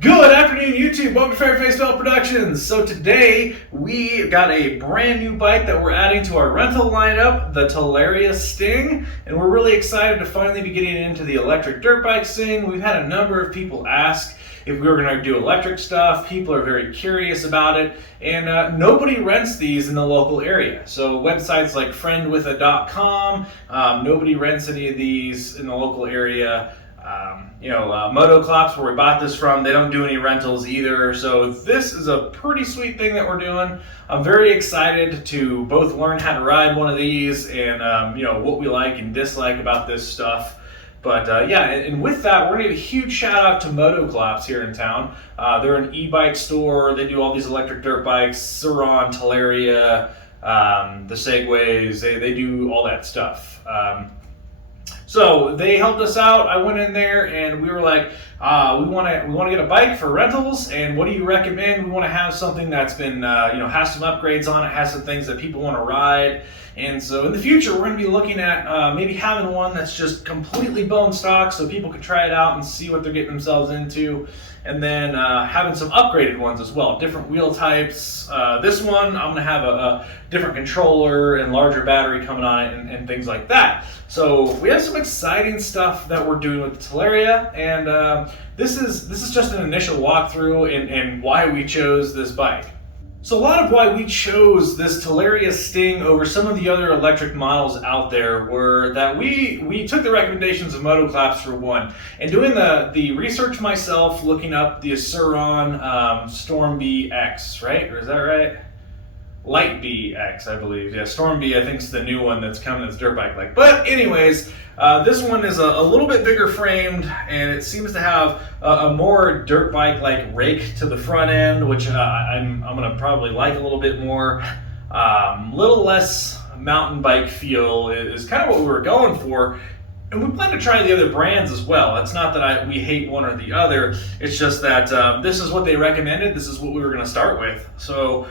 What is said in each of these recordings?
Good afternoon, YouTube. Welcome to Fairface Bell Productions. So today we got a brand new bike that we're adding to our rental lineup, the Talaria Sting, and we're really excited to finally be getting into the electric dirt bike scene. We've had a number of people ask if we were going to do electric stuff. People are very curious about it, and nobody rents these in the local area. So websites like friendwitha.com, nobody rents any of these in the local area. Motoclops, where we bought this from, they don't do any rentals either. So this is a pretty sweet thing that we're doing. I'm very excited to both learn how to ride one of these and what we like and dislike about this stuff. But and with that, we're gonna give a huge shout out to Motoclops here in town. They're an e-bike store. They do all these electric dirt bikes, Suron, Talaria, the Segways. They do all that stuff. So they helped us out. I went in there and we were like, we want to get a bike for rentals, and what do you recommend? We want to have something that's been has some upgrades on it, has some things that people want to ride. And so in the future, we're going to be looking at maybe having one that's just completely bone stock so people can try it out and see what they're getting themselves into. And then having some upgraded ones as well, different wheel types. This one, I'm going to have a different controller and larger battery coming on it and things like that. So we have some exciting stuff that we're doing with the Talaria, and this is just an initial walkthrough and why we chose this bike. So a lot of why we chose this Talaria Sting over some of the other electric models out there were that we took the recommendations of Motoclaps for one, and doing the research myself, looking up the Suron Storm BX, right? Or is that right? Light BX, I believe. Yeah, Storm B, I think, is the new one that's coming that's dirt bike like. But anyways, this one is a little bit bigger framed, and it seems to have a more dirt bike like rake to the front end, which I'm gonna probably like a little bit more. Little less mountain bike feel is kind of what we were going for. And we plan to try the other brands as well. It's not that we hate one or the other. It's just that this is what they recommended. This is what we were going to start with. So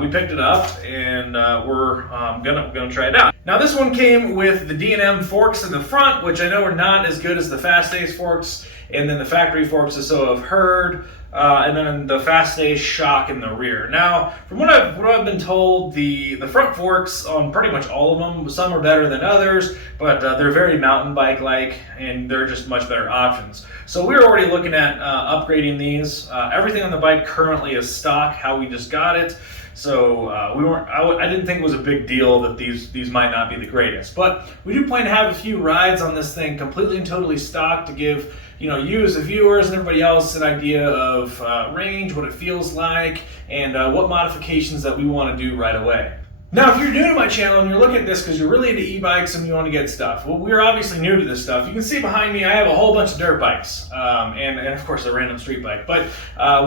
we picked it up, and we're gonna try it out. Now this one came with the D&M forks in the front, which I know are not as good as the Fast Ace forks, and then the factory forks, so I've heard. And then the Fast Ace shock in the rear. Now, from what I've been told, the front forks on pretty much all of them, some are better than others, but they're very mountain bike-like, and they're just much better options. So we were already looking at upgrading these. Everything on the bike currently is stock, how we just got it. So I didn't think it was a big deal that these might not be the greatest, but we do plan to have a few rides on this thing completely and totally stock to give you as the viewers and everybody else an idea of range, what it feels like, and what modifications that we want to do right away. Now, if you're new to my channel and you're looking at this because you're really into e-bikes and you want to get stuff, well, we're obviously new to this stuff. You can see behind me I have a whole bunch of dirt bikes, and of course a random street bike. But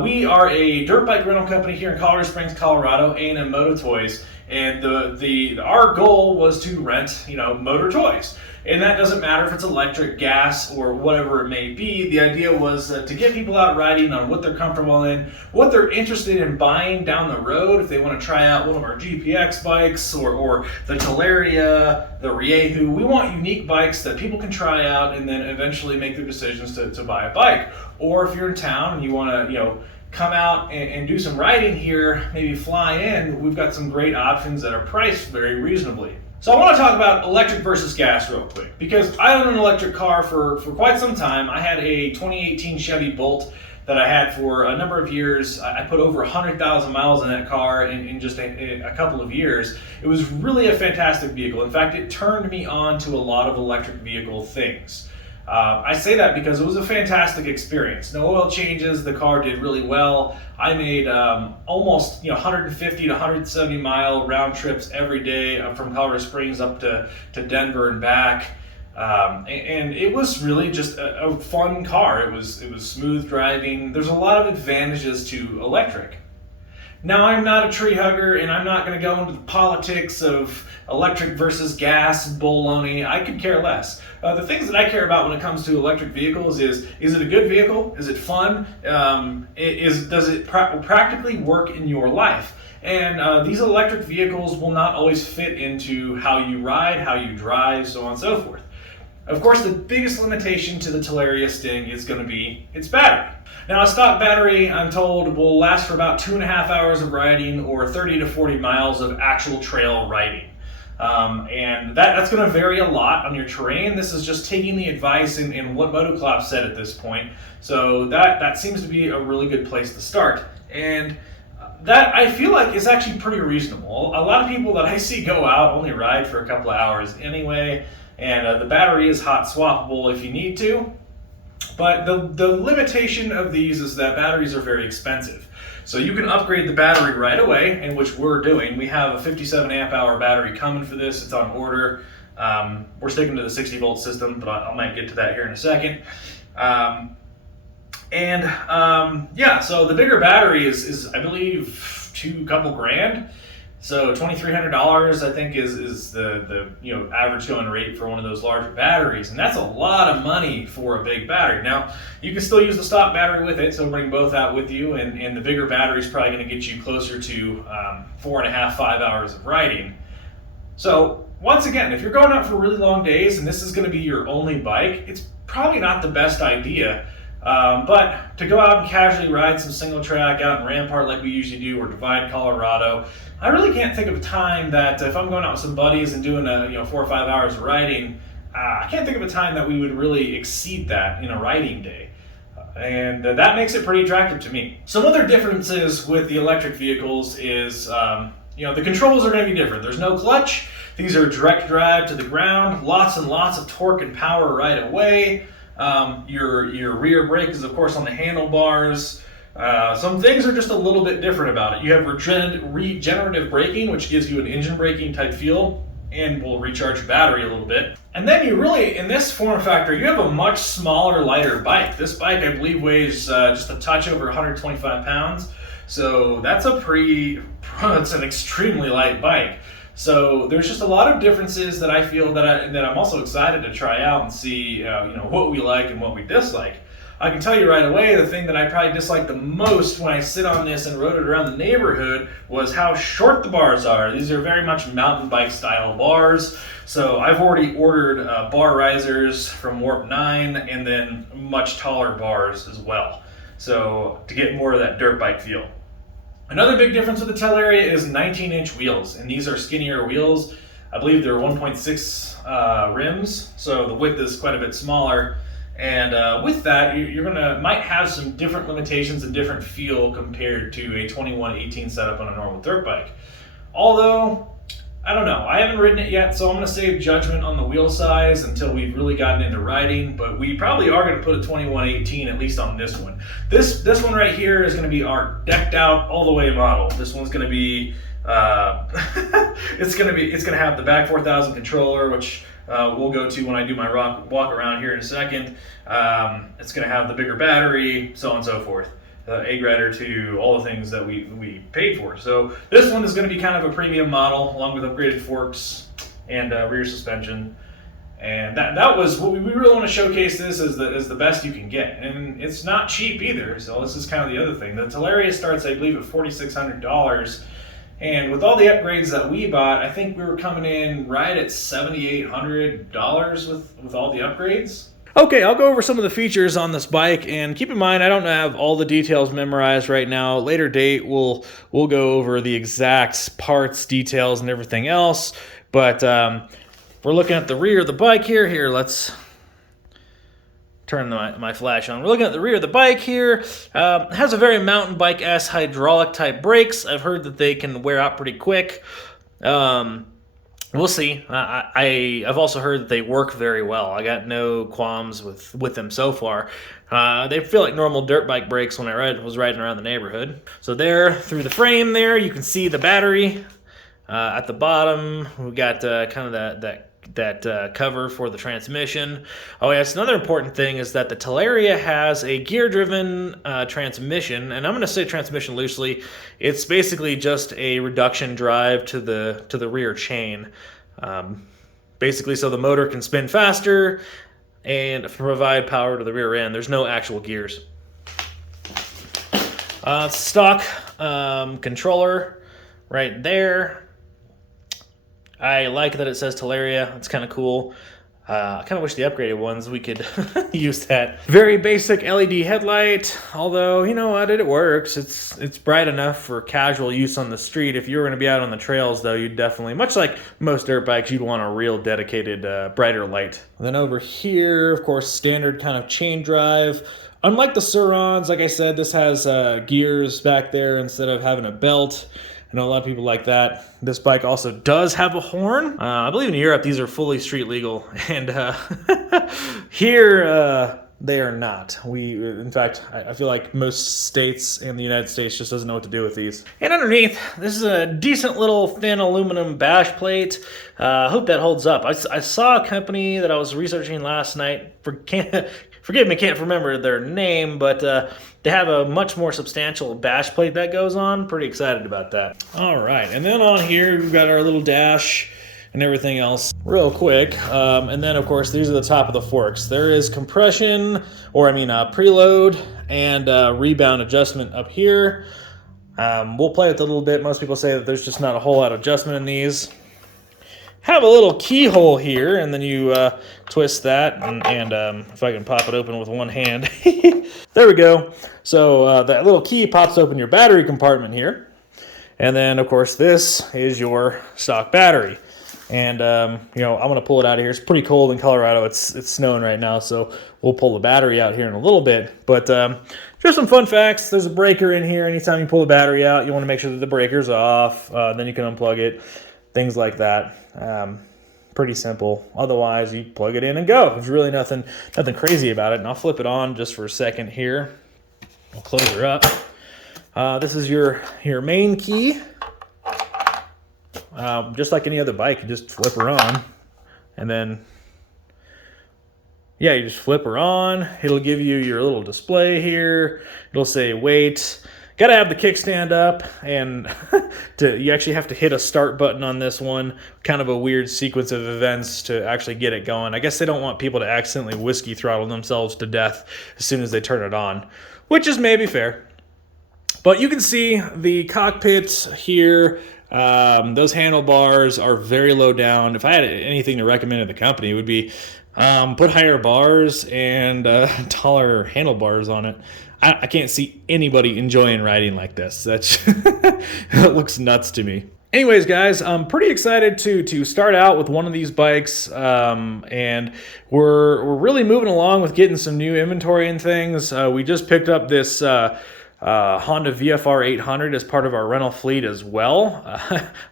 we are a dirt bike rental company here in Colorado Springs, Colorado, A&M Moto Toys, and our goal was to rent motor toys. And that doesn't matter if it's electric, gas, or whatever it may be. The idea was to get people out riding on what they're comfortable in, what they're interested in buying down the road, if they want to try out one of our GPX bikes or the Talaria, the Riehu. We want unique bikes that people can try out and then eventually make their decisions to buy a bike. Or if you're in town and you want to, come out and do some riding here, maybe fly in, we've got some great options that are priced very reasonably. So I want to talk about electric versus gas real quick, because I own an electric car for quite some time. I had a 2018 Chevy Bolt that I had for a number of years. I put over 100,000 miles in that car in just a couple of years. It was really a fantastic vehicle. In fact, it turned me on to a lot of electric vehicle things. I say that because it was a fantastic experience. No oil changes, the car did really well. I made almost 150 to 170 mile round trips every day from Colorado Springs up to Denver and back. And it was really just a fun car. It was smooth driving. There's a lot of advantages to electric. Now, I'm not a tree hugger, and I'm not going to go into the politics of electric versus gas baloney. I could care less. The things that I care about when it comes to electric vehicles is it a good vehicle? Is it fun? Does it practically work in your life? And these electric vehicles will not always fit into how you ride, how you drive, so on and so forth. Of course, the biggest limitation to the Talaria Sting is going to be its battery. Now, a stock battery, I'm told, will last for about 2.5 hours of riding or 30 to 40 miles of actual trail riding. And that's going to vary a lot on your terrain. This is just taking the advice in what Motoclop said at this point. So that seems to be a really good place to start. And that, I feel like, is actually pretty reasonable. A lot of people that I see go out only ride for a couple of hours anyway, and the battery is hot swappable if you need to. But the limitation of these is that batteries are very expensive. So you can upgrade the battery right away, and which we're doing. We have a 57 amp hour battery coming for this. It's on order. We're sticking to the 60 volt system, but I might get to that here in a second. Yeah, so the bigger battery is I believe couple grand. So $2,300 I think is the average going rate for one of those larger batteries, and that's a lot of money for a big battery. Now you can still use the stock battery with it, so bring both out with you, and the bigger battery is probably going to get you closer to 4.5, 5 hours of riding. So once again, if you're going out for really long days and this is going to be your only bike, it's probably not the best idea. But to go out and casually ride some single track out in Rampart like we usually do, or Divide, Colorado, I really can't think of a time that if I'm going out with some buddies and doing 4 or 5 hours of riding, I can't think of a time that we would really exceed that in a riding day. And that makes it pretty attractive to me. Some other differences with the electric vehicles is, the controls are going to be different. There's no clutch. These are direct drive to the ground, lots and lots of torque and power right away. Your rear brake is, of course, on the handlebars. Some things are just a little bit different about it. You have regenerative braking, which gives you an engine braking type feel and will recharge your battery a little bit. And then you really, in this form factor, you have a much smaller, lighter bike. This bike, I believe, weighs just a touch over 125 pounds. So that's it's an extremely light bike. So there's just a lot of differences that I feel that I'm also excited to try out and see what we like and what we dislike. I can tell you right away, the thing that I probably disliked the most when I sit on this and rode it around the neighborhood was how short the bars are. These are very much mountain bike style bars. So I've already ordered bar risers from Warp 9 and then much taller bars as well. So to get more of that dirt bike feel. Another big difference with the Talaria is 19-inch wheels, and these are skinnier wheels. I believe they're 1.6 rims, so the width is quite a bit smaller. And with that, might have some different limitations and different feel compared to a 21-18 setup on a normal dirt bike. Although, I don't know, I haven't ridden it yet, so I'm going to save judgment on the wheel size until we've really gotten into riding, but we probably are going to put a 21-18 at least on this one. This one right here is going to be our decked out all the way model. This one's going to be it's going to have the back 4000 controller, which we'll go to when I do my walk around here in a second. It's going to have the bigger battery, so on and so forth. Egg rider to all the things that we paid for. So this one is going to be kind of a premium model, along with upgraded forks and rear suspension. And that was what we really want to showcase. This as the best you can get, and it's not cheap either. So this is kind of the other thing. The Talaria starts, I believe, at $4,600. And with all the upgrades that we bought, I think we were coming in right at $7,800 with all the upgrades. Okay, I'll go over some of the features on this bike, and keep in mind I don't have all the details memorized right now. Later date, we'll go over the exact parts, details, and everything else. But we're looking at the rear of the bike here. Here, let's turn my flash on. We're looking at the rear of the bike here. It has a very mountain bike-esque hydraulic type brakes. I've heard that they can wear out pretty quick. We'll see. I've also heard that they work very well. I got no qualms with them so far. They feel like normal dirt bike brakes when I was riding around the neighborhood. So there, through the frame there, you can see the battery. At the bottom, we got kind of that cover for the transmission. Oh yes, another important thing is that the Talaria has a gear-driven transmission, and I'm going to say transmission loosely. It's basically just a reduction drive to the rear chain, basically so the motor can spin faster and provide power to the rear end. There's no actual gears. Stock controller right there. I like that it says Talaria. It's kind of cool. I kind of wish the upgraded ones we could use that very basic LED headlight. Although, you know what, it works. It's bright enough for casual use on the street. If you were going to be out on the trails, though, you'd definitely, much like most dirt bikes, you'd want a real dedicated brighter light. And then over here, of course, standard kind of chain drive. Unlike the Surons, like I said, this has gears back there instead of having a belt. I know a lot of people like that. This bike also does have a horn. I believe in Europe these are fully street legal, and here they are not. In fact, I feel like most states in the United States just doesn't know what to do with these. And underneath, this is a decent little thin aluminum bash plate. I hope that holds up. I saw a company that I was researching last night. Forgive me, can't remember their name, but they have a much more substantial bash plate that goes on. Pretty excited about that. All right, and then on here we've got our little dash and everything else real quick. And then, of course, these are the top of the forks. There is compression, or preload and rebound adjustment up here. We'll play with it a little bit. Most people say that there's just not a whole lot of adjustment in these. Have a little keyhole here, and then you twist that, and if I can pop it open with one hand. There we go. So that little key pops open your battery compartment here. And then, of course, this is your stock battery. And, I'm going to pull it out of here. It's pretty cold in Colorado. It's snowing right now, so we'll pull the battery out here in a little bit. But just some fun facts. There's a breaker in here. Anytime you pull the battery out, you want to make sure that the breaker's off. Then you can unplug it. Things like that. Pretty simple. Otherwise, you plug it in and go. There's really nothing crazy about it. And I'll flip it on just for a second here. I'll close her up. This is your main key. Just like any other bike, you just flip her on. And then, yeah, you just flip her on. It'll give you your little display here. It'll say wait. Got to have the kickstand up, and you actually have to hit a start button on this one. Kind of a weird sequence of events to actually get it going. I guess they don't want people to accidentally whiskey throttle themselves to death as soon as they turn it on, which is maybe fair. But you can see the cockpit here. Those handlebars are very low down. If I had anything to recommend to the company, it would be put higher bars and taller handlebars on it. I can't see anybody enjoying riding like this. That looks nuts to me. Anyways, guys, I'm pretty excited to start out with one of these bikes, and we're really moving along with getting some new inventory and things. We just picked up this Honda VFR 800 as part of our rental fleet as well.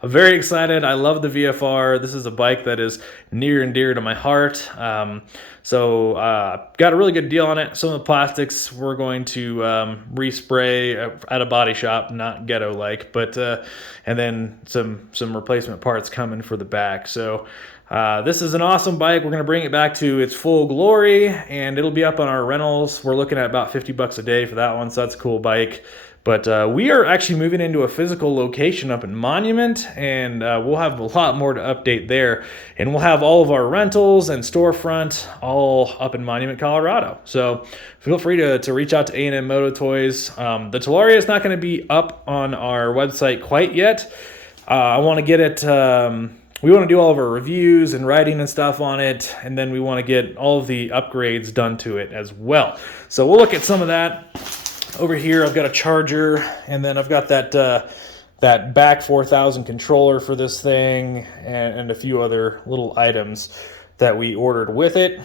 I'm very excited. I love the VFR. This is a bike that is near and dear to my heart. So got a really good deal on it. Some of the plastics we're going to respray at a body shop, not ghetto-like, but and then some replacement parts coming for the back. So this is an awesome bike. We're going to bring it back to its full glory, and it'll be up on our rentals. We're looking at about $50 a day for that one, so that's a cool bike. But we are actually moving into a physical location up in Monument, and we'll have a lot more to update there. And we'll have all of our rentals and storefront all up in Monument, Colorado. So feel free to reach out to A&M Moto Toys. The Talaria is not going to be up on our website quite yet. I want to get it... we want to do all of our reviews and writing and stuff on it, and then we want to get all of the upgrades done to it as well. So we'll look at some of that. Over here, I've got a charger, and then I've got that back 4000 controller for this thing, and a few other little items that we ordered with it.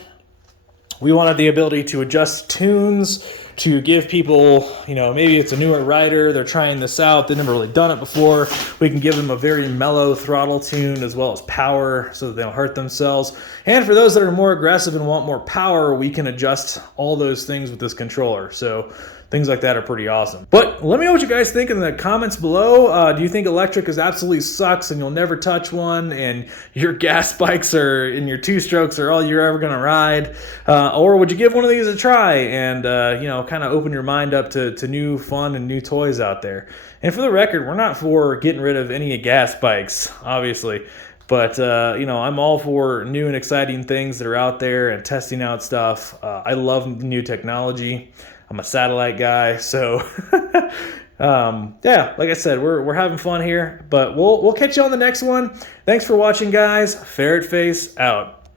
We wanted the ability to adjust tunes to give people, maybe it's a newer rider, they're trying this out, they've never really done it before. We can give them a very mellow throttle tune as well as power so that they don't hurt themselves. And for those that are more aggressive and want more power, we can adjust all those things with this controller. So things like that are pretty awesome. But let me know what you guys think in the comments below. Do you think electric is absolutely sucks and you'll never touch one, and your gas bikes and your two-strokes are all you're ever going to ride? Or would you give one of these a try and, kind of open your mind up to new fun and new toys out there? And for the record, we're not for getting rid of any gas bikes, obviously. But, I'm all for new and exciting things that are out there and testing out stuff. I love new technology. I'm a satellite guy, so yeah, like I said, we're having fun here, but we'll catch you on the next one. Thanks for watching, guys. Ferret Face out.